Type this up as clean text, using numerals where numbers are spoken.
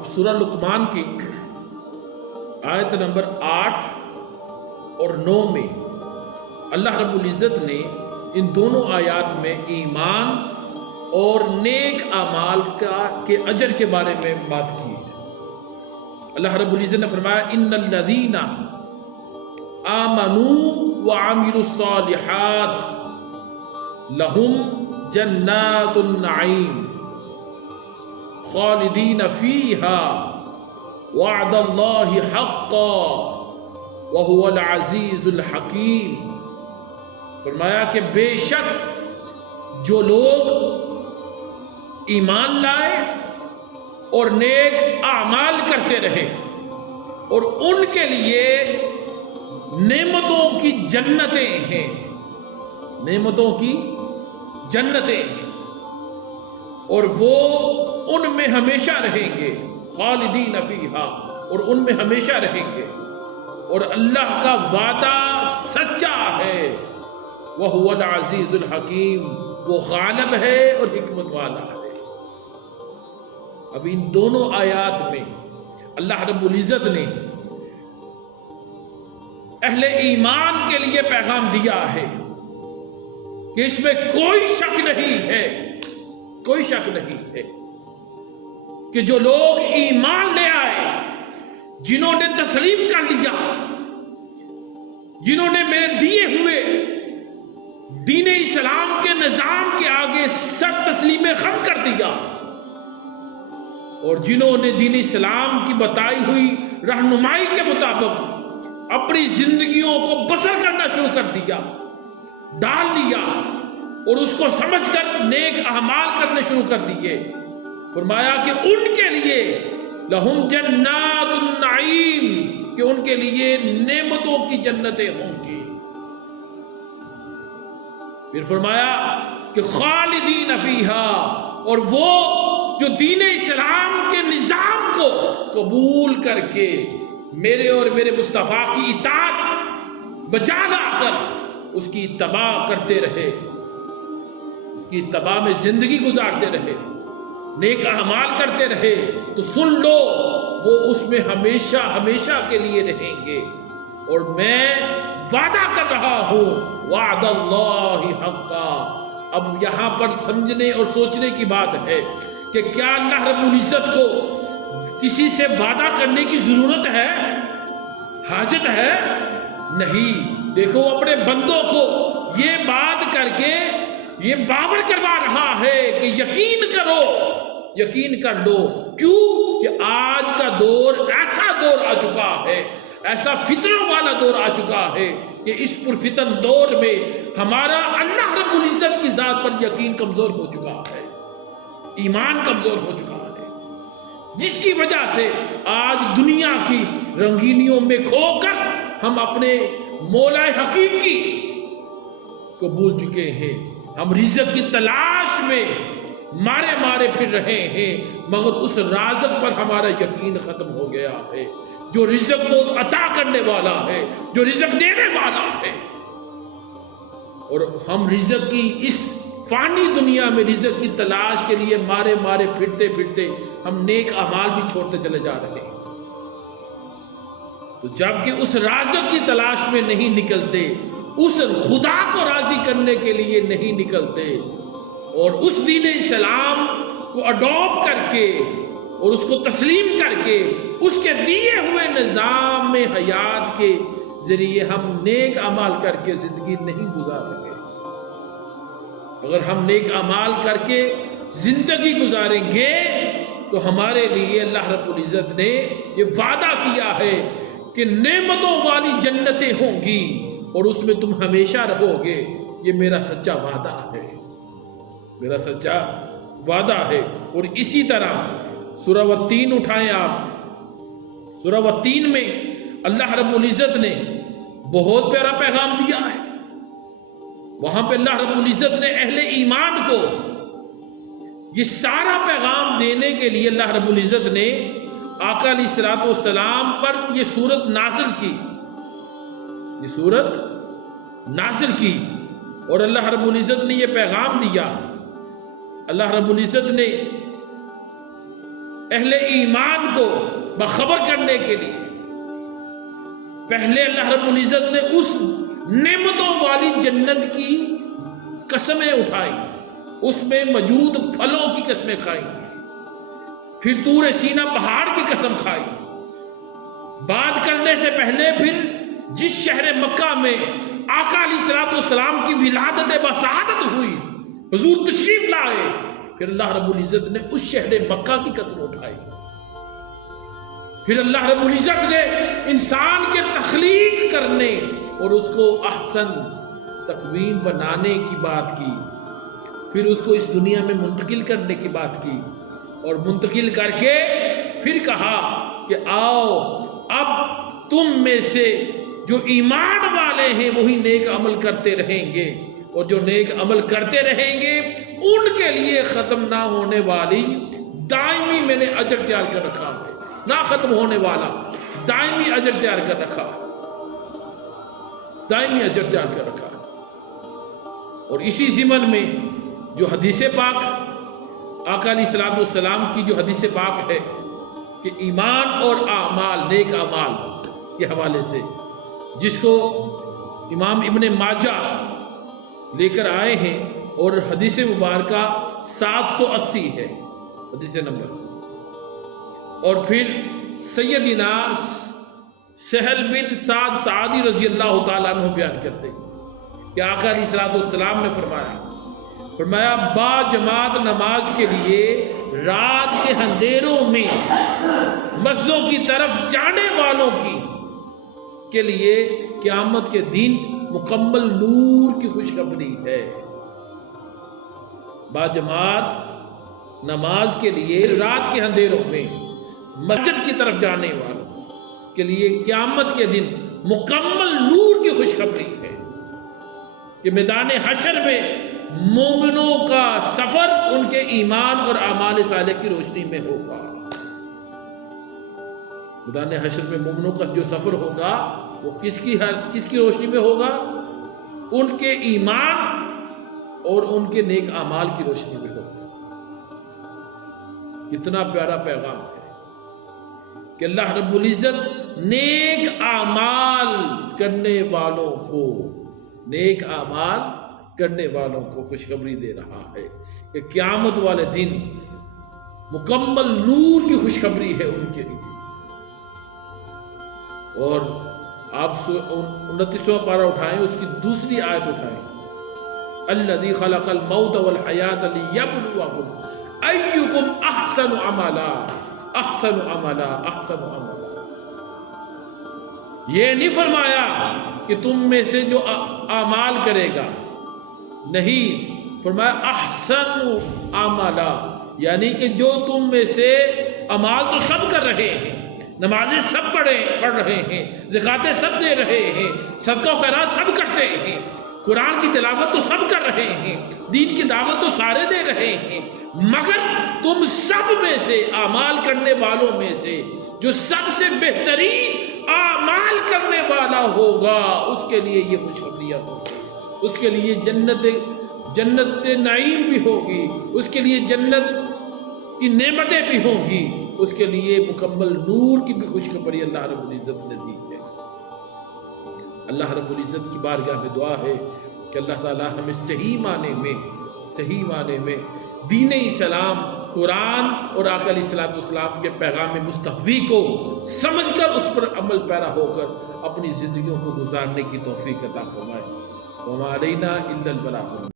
اب سورہ لقمان کی آیت نمبر 8 اور 9 میں اللہ رب العزت نے ان دونوں آیات میں ایمان اور نیک اعمال کے اجر کے بارے میں بات کی ہے۔ اللہ رب العزت نے فرمایا ان الذین آمنوا وعملوا الصالحات لہم جنات النعیم خالدین فیہا وعد اللہ حقا وہو العزیز الحکیم۔ فرمایا کہ بے شک جو لوگ ایمان لائے اور نیک اعمال کرتے رہے اور ان کے لیے نعمتوں کی جنتیں ہیں، نعمتوں کی جنتیں ہیں اور وہ ان میں ہمیشہ رہیں گے، خالدین فیہا، اور ان میں ہمیشہ رہیں گے، اور اللہ کا وعدہ سچا ہے، وَهُوَ الْعَزِيزُ الْحَكِيمُ، وہ غالب ہے اور حکمت والا ہے۔ اب ان دونوں آیات میں اللہ رب العزت نے اہل ایمان کے لیے پیغام دیا ہے کہ اس میں کوئی شک نہیں ہے، کوئی شک نہیں ہے کہ جو لوگ ایمان لے آئے، جنہوں نے تسلیم کر لیا، جنہوں نے میرے دیے ہوئے دین اسلام کے نظام کے آگے سر تسلیم خم کر دیا، اور جنہوں نے دین اسلام کی بتائی ہوئی رہنمائی کے مطابق اپنی زندگیوں کو بسر کرنا شروع کر دیا، ڈال لیا، اور اس کو سمجھ کر نیک اعمال کرنے شروع کر دیے، فرمایا کہ ان کے لیے لہم جنات النعیم، کہ ان کے لیے نعمتوں کی جنتیں ہوں گی۔ پھر فرمایا کہ خالدین فیہا، اور وہ جو دین اسلام کے نظام کو قبول کر کے میرے اور میرے مصطفیٰ کی اطاعت بجا لا کر اس کی اتباع کرتے رہے، اس کی اتباع میں زندگی گزارتے رہے، نیک اعمال کرتے رہے، تو سن لو وہ اس میں ہمیشہ ہمیشہ کے لیے رہیں گے، اور میں وعدہ کر رہا ہوں وعد اللہ حقا۔ اب یہاں پر سمجھنے اور سوچنے کی بات ہے کہ کیا اللہ رب العزت کو کسی سے وعدہ کرنے کی ضرورت ہے، حاجت ہے؟ نہیں۔ دیکھو اپنے بندوں کو یہ بات کر کے یہ باور کروا رہا ہے کہ یقین کرو، یقین کر لو۔ کیوں کہ آج کا دور ایسا دور آ چکا ہے، ایسا فتنوں والا دور آ چکا ہے کہ اس پرفتن دور میں ہمارا اللہ رب العزت کی ذات پر یقین کمزور ہو چکا ہے، ایمان کمزور ہو چکا ہے، جس کی وجہ سے آج دنیا کی رنگینیوں میں کھو کر ہم اپنے مولا حقیقی کو بھول چکے ہیں۔ ہم رزق کی تلاش میں مارے مارے پھر رہے ہیں، مگر اس رازق پر ہمارا یقین ختم ہو گیا ہے، جو رزق کو عطا کرنے والا ہے، جو رزق دینے والا ہے۔ اور ہم رزق کی اس فانی دنیا میں رزق کی تلاش کے لیے مارے مارے پھرتے پھرتے ہم نیک اعمال بھی چھوڑتے چلے جا رہے ہیں۔ تو جبکہ اس رازق کی تلاش میں نہیں نکلتے، اس خدا کو راضی کرنے کے لیے نہیں نکلتے، اور اس دین اسلام کو اڈاپٹ کر کے اور اس کو تسلیم کر کے اس کے دیے ہوئے نظام میں حیات کے ذریعے ہم نیک اعمال کر کے زندگی نہیں گزار سکے۔ اگر ہم نیک اعمال کر کے زندگی گزاریں گے تو ہمارے لیے اللہ رب العزت نے یہ وعدہ کیا ہے کہ نعمتوں والی جنتیں ہوں گی اور اس میں تم ہمیشہ رہو گے۔ یہ میرا سچا وعدہ ہے، میرا سچا وعدہ ہے۔ اور اسی طرح سورہ والتین اٹھائیں آپ، سورہ والتین میں اللہ رب العزت نے بہت پیارا پیغام دیا ہے۔ وہاں پہ اللہ رب العزت نے اہل ایمان کو یہ سارا پیغام دینے کے لیے اللہ رب العزت نے آقا علیہ الصلوۃ والسلام پر یہ سورت نازل کی، یہ سورت نازل کی، اور اللہ رب العزت نے یہ پیغام دیا۔ اللہ رب العزت نے اہل ایمان کو باخبر کرنے کے لیے پہلے اللہ رب العزت نے اس نعمتوں والی جنت کی قسمیں اٹھائی، اس میں موجود پھلوں کی قسمیں کھائی، پھر طور سینا پہاڑ کی قسم کھائی۔ بات کرنے سے پہلے پھر جس شہر مکہ میں آقا علیہ الصلوۃ والسلام کی ولادت بسعادت ہوئی، حضور تشریف لائے، پھر اللہ رب العزت نے اس شہر مکہ کی قسم اٹھائی۔ پھر اللہ رب العزت نے انسان کے تخلیق کرنے اور اس کو احسن تقویم بنانے کی بات کی، پھر اس کو اس دنیا میں منتقل کرنے کی بات کی، اور منتقل کر کے پھر کہا کہ آؤ اب تم میں سے جو ایمان والے ہیں وہی نیک عمل کرتے رہیں گے، اور جو نیک عمل کرتے رہیں گے ان کے لیے ختم نہ ہونے والی دائمی میں نے اجر تیار کر رکھا ہے، نہ ختم ہونے والا دائمی اجر تیار کر رکھا، دائمی اجر تیار کر رکھا۔ اور اسی ضمن میں جو حدیث پاک آقا علیہ الصلوۃ والسلام کی جو حدیث پاک ہے کہ ایمان اور اعمال، نیک اعمال کے حوالے سے، جس کو امام ابن ماجہ لے کر آئے ہیں، اور حدیث مبارکہ 780 ہے حدیث نمبر، اور پھر سیدنا سہل بن سعد سعدی رضی اللہ تعالیٰ عنہ بیان کرتے ہیں کہ آقا علیہ الصلوۃ والسلام نے فرمایا با جماعت نماز کے لیے رات کے اندھیروں میں مسجدوں کی طرف جانے والوں کے لیے قیامت کے دن مکمل نور کی خوشخبری ہے۔ با جماعت نماز کے لیے رات کے اندھیروں میں مسجد کی طرف جانے والوں کے لیے قیامت کے دن مکمل نور کی خوشخبری ہے کہ میدان حشر میں مومنوں کا سفر ان کے ایمان اور اعمال صالح کی روشنی میں ہوگا۔ میدان حشر میں مومنوں کا جو سفر ہوگا وہ کس کی روشنی میں ہوگا؟ ان کے ایمان اور ان کے نیک اعمال کی روشنی میں ہوگا۔ کتنا پیارا پیغام ہے کہ اللہ رب العزت نیک اعمال کرنے والوں کو، نیک اعمال کرنے والوں کو خوشخبری دے رہا ہے کہ قیامت والے دن مکمل نور کی خوشخبری ہے ان کے لیے۔ اور آپ 29واں پارہ اٹھائیں، اس کی دوسری آیت اٹھائیں، الذی خلق الموت والحیات لیبلوکم ایکم احسن عملا، احسن عملا، احسن عملا۔ یہ نہیں فرمایا کہ تم میں سے جو اعمال کرے گا، نہیں، فرمایا احسن عملا، یعنی کہ جو تم میں سے اعمال تو سب کر رہے ہیں، نمازیں سب پڑھ رہے ہیں، زکاتیں سب دے رہے ہیں، صدقہ و خیرات سب کرتے ہیں، قرآن کی تلاوت تو سب کر رہے ہیں، دین کی دعوت تو سارے دے رہے ہیں، مگر تم سب میں سے، اعمال کرنے والوں میں سے جو سب سے بہترین اعمال کرنے والا ہوگا اس کے لیے یہ خوشخبریاں ہوگی، اس کے لیے جنت نعیم بھی ہوگی، اس کے لیے جنت کی نعمتیں بھی ہوں گی، اس کے لیے مکمل نور کی بھی خوشخبری اللہ رب العزت نے دی ہے۔ اللہ رب العزت کی بارگاہ میں دعا ہے کہ اللہ تعالی ہمیں صحیح معنی میں دین اسلام، قرآن اور آقا علیہ الصلوۃ والسلام کے پیغام مستحوی کو سمجھ کر اس پر عمل پیرا ہو کر اپنی زندگیوں کو گزارنے کی توفیق عطا فرمائے۔ وما علینا الا البلاغ۔